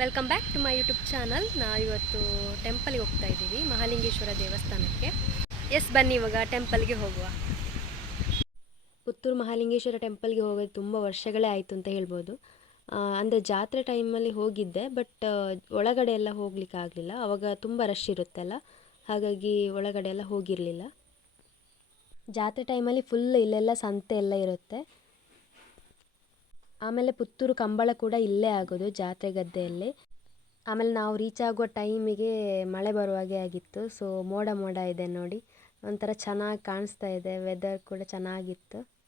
Welcome back to my YouTube channel ನಾವಿವತ್ತು ಟೆಂಪಲ್ಗೆ ಹೋಗ್ತಾ ಇದ್ದೀವಿ, ಮಹಾಲಿಂಗೇಶ್ವರ ದೇವಸ್ಥಾನಕ್ಕೆ. ಎಸ್ ಬನ್ನಿ ಇವಾಗ ಟೆಂಪಲ್ಗೆ ಹೋಗುವ. ಪುತ್ತೂರು ಮಹಾಲಿಂಗೇಶ್ವರ ಟೆಂಪಲ್ಗೆ ಹೋಗೋದು ತುಂಬ ವರ್ಷಗಳೇ ಆಯಿತು ಅಂತ ಹೇಳ್ಬೋದು. ಅಂದರೆ ಜಾತ್ರೆ ಟೈಮಲ್ಲಿ ಹೋಗಿದ್ದೆ ಬಟ್ ಒಳಗಡೆ ಎಲ್ಲ ಹೋಗ್ಲಿಕ್ಕೆ ಆಗಲಿಲ್ಲ. ಅವಾಗ ತುಂಬ ರಶ್ ಇರುತ್ತಲ್ಲ, ಹಾಗಾಗಿ ಒಳಗಡೆ ಎಲ್ಲ ಹೋಗಿರಲಿಲ್ಲ. ಜಾತ್ರೆ ಟೈಮಲ್ಲಿ ಫುಲ್ ಇಲ್ಲೆಲ್ಲ ಸಂತೆ ಎಲ್ಲ ಇರುತ್ತೆ. ಆಮೇಲೆ ಪುತ್ತೂರು ಕಂಬಳ ಕೂಡ ಇಲ್ಲೇ ಆಗೋದು ಜಾತ್ರೆ ಗದ್ದೆಯಲ್ಲಿ. ಆಮೇಲೆ ನಾವು ರೀಚ್ ಆಗುವ ಟೈಮಿಗೆ ಮಳೆ ಬರುವ ಹಾಗೆ ಆಗಿತ್ತು. ಸೊ ಮೋಡ ಮೋಡ ಇದೆ ನೋಡಿ. ಒಂಥರ ಚೆನ್ನಾಗಿ ಕಾಣಿಸ್ತಾ ಇದೆ. ವೆದರ್ ಕೂಡ ಚೆನ್ನಾಗಿತ್ತು.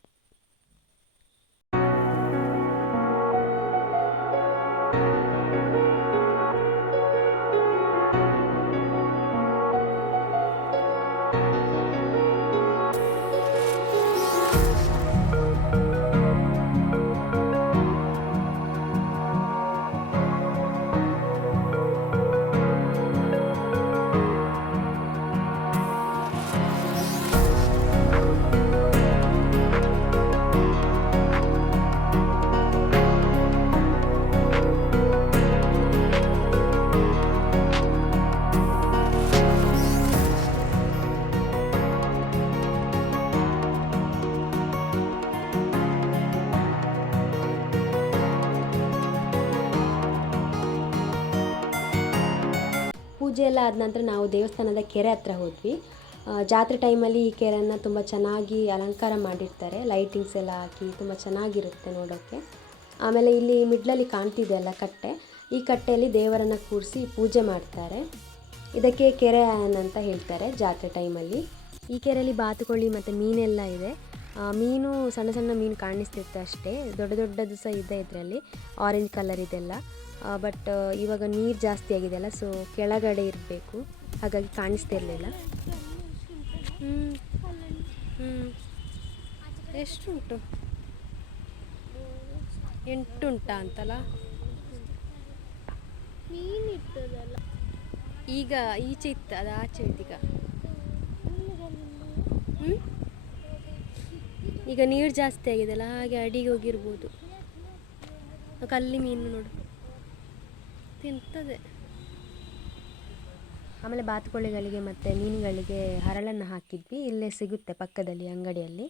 ಪೂಜೆ ಎಲ್ಲ ಆದ ನಂತರ ನಾವು ದೇವಸ್ಥಾನದ ಕೆರೆ ಹತ್ರ ಹೋದ್ವಿ. ಜಾತ್ರೆ ಟೈಮಲ್ಲಿ ಈ ಕೆರೆಯನ್ನು ತುಂಬ ಚೆನ್ನಾಗಿ ಅಲಂಕಾರ ಮಾಡಿರ್ತಾರೆ. ಲೈಟಿಂಗ್ಸ್ ಎಲ್ಲ ಹಾಕಿ ತುಂಬ ಚೆನ್ನಾಗಿರುತ್ತೆ ನೋಡೋಕ್ಕೆ ಆಮೇಲೆ ಇಲ್ಲಿ ಮಿಡ್ಲಲ್ಲಿ ಕಾಣ್ತಿದೆ ಅಲ್ಲ ಕಟ್ಟೆ. ಈ ಕಟ್ಟೆಯಲ್ಲಿ ದೇವರನ್ನು ಕೂರಿಸಿ ಪೂಜೆ ಮಾಡ್ತಾರೆ. ಇದಕ್ಕೆ ಕೆರೆ ಅಂತ ಹೇಳ್ತಾರೆ ಜಾತ್ರೆ ಟೈಮಲ್ಲಿ ಈ ಕೆರೆಯಲ್ಲಿ ಬಾತುಕೋಳಿ ಮತ್ತು ಮೀನೆಲ್ಲ ಇದೆ. ಮೀನು ಸಣ್ಣ ಸಣ್ಣ ಮೀನು ಕಾಣಿಸ್ತಿತ್ತು ಅಷ್ಟೇ. ದೊಡ್ಡ ದೊಡ್ಡದು ಸಹ ಇದೆ ಇದರಲ್ಲಿ. ಆರೆಂಜ್ ಕಲರ್ ಇದೆಲ್ಲ. ಬಟ್ ಇವಾಗ ನೀರು ಜಾಸ್ತಿ ಆಗಿದೆಯಲ್ಲ ಸೊ ಕೆಳಗಡೆ ಇರಬೇಕು. ಹಾಗಾಗಿ ಕಾಣಿಸ್ತಿರ್ಲಿಲ್ಲ ಹ್ಞೂ ಹ್ಞೂ ಎಷ್ಟುಂಟು? ಎಂಟುಂಟಾ ಅಂತಲ್ಲ? ಈಗ ಈಚೆ ಇತ್ತು ಅದು ಆಚೆ ಇತ್ತು ಈಗ. ಹ್ಞೂ ಈಗ ನೀರು ಜಾಸ್ತಿ ಆಗಿದೆಯಲ್ಲ ಹಾಗೆ ಅಡಿಗೆ ಹೋಗಿರ್ಬೋದು. ಕಲ್ಲಿ ಮೀನು ನೋಡು. ತಿಂತದೆ. ಆಮೇಲೆ ಬಾತುಕೋಳಿಗಳಿಗೆ ಮತ್ತು ಮೀನುಗಳಿಗೆ ಹರಳನ್ನು ಹಾಕಿದ್ವಿ. ಇಲ್ಲೇ ಸಿಗುತ್ತೆ ಪಕ್ಕದಲ್ಲಿ ಅಂಗಡಿಯಲ್ಲಿ.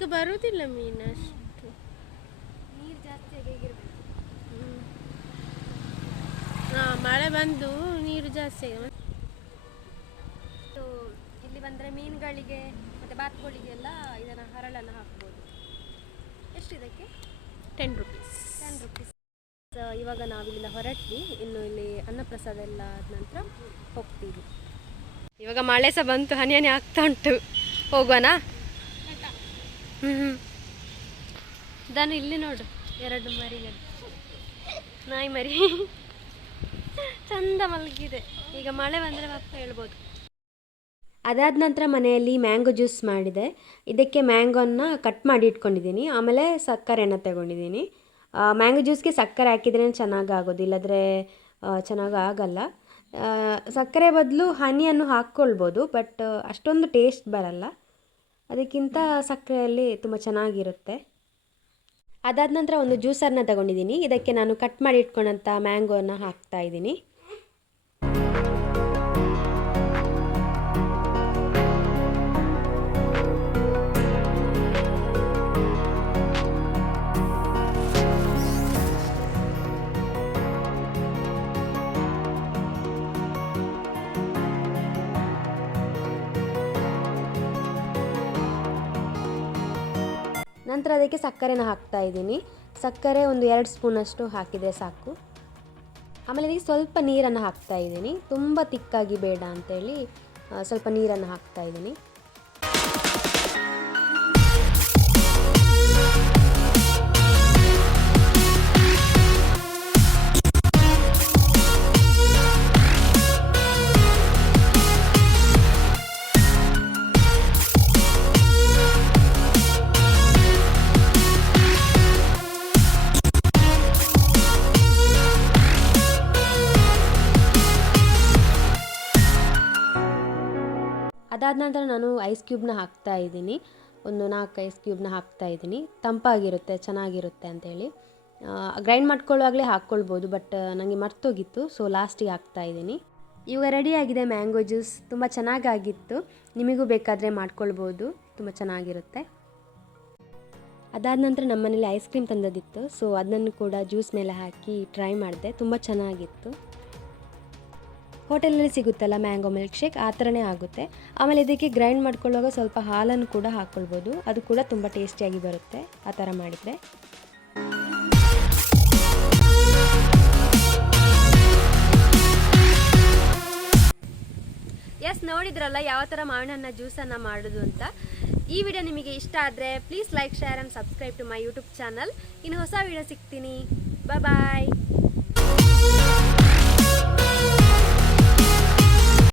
ಈಗ ಬರುವುದಿಲ್ಲ ಮೀನು ಅಷ್ಟು. ನೀರು ಜಾಸ್ತಿ ಆಗಿರಬೇಕು ಹಾ ಮಳೆ ಬಂದು ನೀರು ಜಾಸ್ತಿ ಇಲ್ಲಿ ಬಂದರೆ ಮೀನುಗಳಿಗೆ ಮತ್ತು ಬಾತುಕೋಳಿಗೆಲ್ಲ ಇದನ್ನು ಹರಳನ್ನು ಹಾಕ್ಬೋದು. ಎಷ್ಟಿದಕ್ಕೆ? ಟೆನ್ ರುಪೀಸ್ ಟೆನ್ ರುಪೀಸ್ ಇವಾಗ ನಾವಿಲ್ಲಿಂದ ಹೊರಟ್ವಿ. ಇನ್ನು ಇಲ್ಲಿ ಅನ್ನಪ್ರಸಾದ ಎಲ್ಲ ಆದ ನಂತರ ಹೋಗ್ತೀವಿ. ಇವಾಗ ಮಳೆ ಸಹ ಬಂತು ಹನಿ ಹನಿ ಆಗ್ತಾ ಉಂಟು. ಹೋಗುವನಾ? ಹ್ಞೂ ದನ ಇಲ್ಲಿ ನೋಡು. ಎರಡು ಮರಿಗಳು. ನಾಯಿ ಮರಿ. ಚಂದ ಮಲಗಿದೆ. ಈಗ ಮಳೆ ಬಂದರೆ ಮಾತ್ರ ಹೇಳ್ಬೋದು. ಅದಾದ ನಂತರ ಮನೆಯಲ್ಲಿ ಮ್ಯಾಂಗೋ ಜ್ಯೂಸ್ ಮಾಡಿದೆ. ಇದಕ್ಕೆ ಮ್ಯಾಂಗೋನ ಕಟ್ ಮಾಡಿ ಇಟ್ಕೊಂಡಿದ್ದೀನಿ. ಆಮೇಲೆ ಸಕ್ಕರೆಯನ್ನು ತಗೊಂಡಿದ್ದೀನಿ. ಮ್ಯಾಂಗೋ ಜ್ಯೂಸ್ಗೆ ಸಕ್ಕರೆ ಹಾಕಿದ್ರೆ ಚೆನ್ನಾಗಿ ಆಗೋದು, ಇಲ್ಲದ್ರೆ ಚೆನ್ನಾಗಿ ಆಗಲ್ಲ. ಸಕ್ಕರೆ ಬದಲು ಹನಿಯನ್ನು ಹಾಕ್ಕೊಳ್ಬೋದು, ಬಟ್ ಅಷ್ಟೊಂದು ಟೇಸ್ಟ್ ಬರಲ್ಲ. ಅದಕ್ಕಿಂತ ಸಕ್ಕರೆಯಲ್ಲಿ ತುಂಬ ಚೆನ್ನಾಗಿರುತ್ತೆ. ಅದಾದ ನಂತರ ಒಂದು ಜ್ಯೂಸರನ್ನ ತಗೊಂಡಿದ್ದೀನಿ ಇದಕ್ಕೆ ನಾನು ಕಟ್ ಮಾಡಿ ಇಟ್ಕೊಂಡಂಥ ಮ್ಯಾಂಗೋನ ಹಾಕ್ತಾ ಇದ್ದೀನಿ ನಂತರ ಅದಕ್ಕೆ ಸಕ್ಕರೆನ ಹಾಕ್ತಾ ಇದ್ದೀನಿ. ಸಕ್ಕರೆ ಒಂದು ಎರಡು ಸ್ಪೂನಷ್ಟು ಹಾಕಿದರೆ ಸಾಕು. ಆಮೇಲೆ ಅದಕ್ಕೆ ಸ್ವಲ್ಪ ನೀರನ್ನು ಹಾಕ್ತಾ ಇದ್ದೀನಿ. ತುಂಬ ತಿಕ್ಕಾಗಿ ಬೇಡ ಅಂತೇಳಿ ಸ್ವಲ್ಪ ನೀರನ್ನು ಹಾಕ್ತಾ ಇದ್ದೀನಿ. ಅದಾದ ನಂತರ ನಾನು ಐಸ್ ಕ್ಯೂಬ್ನ ಹಾಕ್ತಾ ಇದ್ದೀನಿ. ಒಂದು ನಾಲ್ಕು ಐಸ್ ಕ್ಯೂಬ್ನ ಹಾಕ್ತಾ ಇದ್ದೀನಿ. ತಂಪಾಗಿರುತ್ತೆ, ಚೆನ್ನಾಗಿರುತ್ತೆ ಅಂತೇಳಿ. ಗ್ರೈಂಡ್ ಮಾಡ್ಕೊಳ್ಳುವಾಗಲೇ ಹಾಕ್ಕೊಳ್ಬೋದು, ಬಟ್ ನನಗೆ ಮರ್ತೋಗಿತ್ತು, ಸೊ ಲಾಸ್ಟಿಗೆ ಹಾಕ್ತಾ ಇದ್ದೀನಿ. ಇವಾಗ ರೆಡಿಯಾಗಿದೆ ಮ್ಯಾಂಗೋ ಜ್ಯೂಸ್. ತುಂಬ ಚೆನ್ನಾಗಾಗಿತ್ತು. ನಿಮಗೂ ಬೇಕಾದರೆ ಮಾಡ್ಕೊಳ್ಬೋದು. ತುಂಬ ಚೆನ್ನಾಗಿರುತ್ತೆ. ಅದಾದ ನಂತರ ನಮ್ಮ ಮನೇಲಿ ಐಸ್ ಕ್ರೀಮ್ ತಂದದಿತ್ತು, ಸೊ ಅದನ್ನು ಕೂಡ ಜ್ಯೂಸ್ ಮೇಲೆ ಹಾಕಿ ಟ್ರೈ ಮಾಡಿದೆ. ತುಂಬ ಚೆನ್ನಾಗಿತ್ತು. ಹೋಟೆಲಲ್ಲಿ ಸಿಗುತ್ತಲ್ಲ ಮ್ಯಾಂಗೋ ಮಿಲ್ಕ್ ಶೇಕ್ ಆ ಥರನೇ ಆಗುತ್ತೆ. ಆಮೇಲೆ ಇದಕ್ಕೆ ಗ್ರೈಂಡ್ ಮಾಡ್ಕೊಳ್ಳುವಾಗ ಸ್ವಲ್ಪ ಹಾಲನ್ನು ಕೂಡ ಹಾಕ್ಕೊಳ್ಬೋದು ಅದು ಕೂಡ ತುಂಬ ಟೇಸ್ಟಿಯಾಗಿ ಬರುತ್ತೆ. ಆ ಥರ ಮಾಡಿದರೆ. ಎಸ್, ನೋಡಿದ್ರಲ್ಲ ಯಾವ ಥರ ಮಾವಿನ ಹಣ್ಣ ಜ್ಯೂಸನ್ನು ಮಾಡೋದು ಅಂತ. ಈ ವಿಡಿಯೋ ನಿಮಗೆ ಇಷ್ಟ ಆದರೆ please like, share, and subscribe to my YouTube channel. ಇನ್ನು ಹೊಸ ವಿಡಿಯೋ ಸಿಗ್ತೀನಿ. ಬಾಯ್